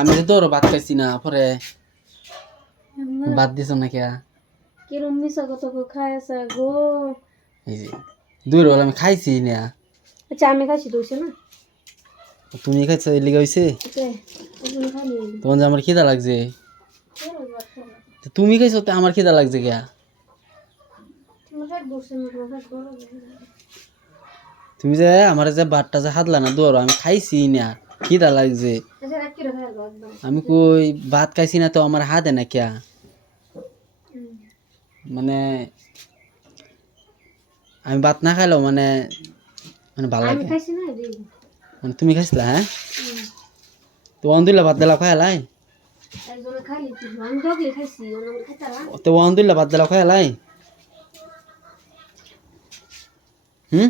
আমি তো তোর ভাত খাইছি না পরে ভাত দিছ না কে কিরম মিশা কত খায় আছে গো। এই যে দূর হল আমি খাইছি না। আচ্ছা আমি খাইছি দোষে না তুমি খাইছো এই লিগে হইছে তোমার যে আমার খিদা লাগছে তুমি খাইছো তো আমার খিদা লাগছে কে তুমি যে আমার যে ভাতটা যে হাতলা না দৌড় আমি খাইছি না খিদা লাগছে আমি কই ভাত খাইছি না তো আমার হাতে না কে মানে আমি ভাত না খাইলো মানে মানে ভালো লাগে মানে তুমি খাইছিলা হ্যাঁ তো অন্দুল্লা ভাত দিলা খাইলাই তো অন্দুল্লা ভাত দিলা খাইলাই হুম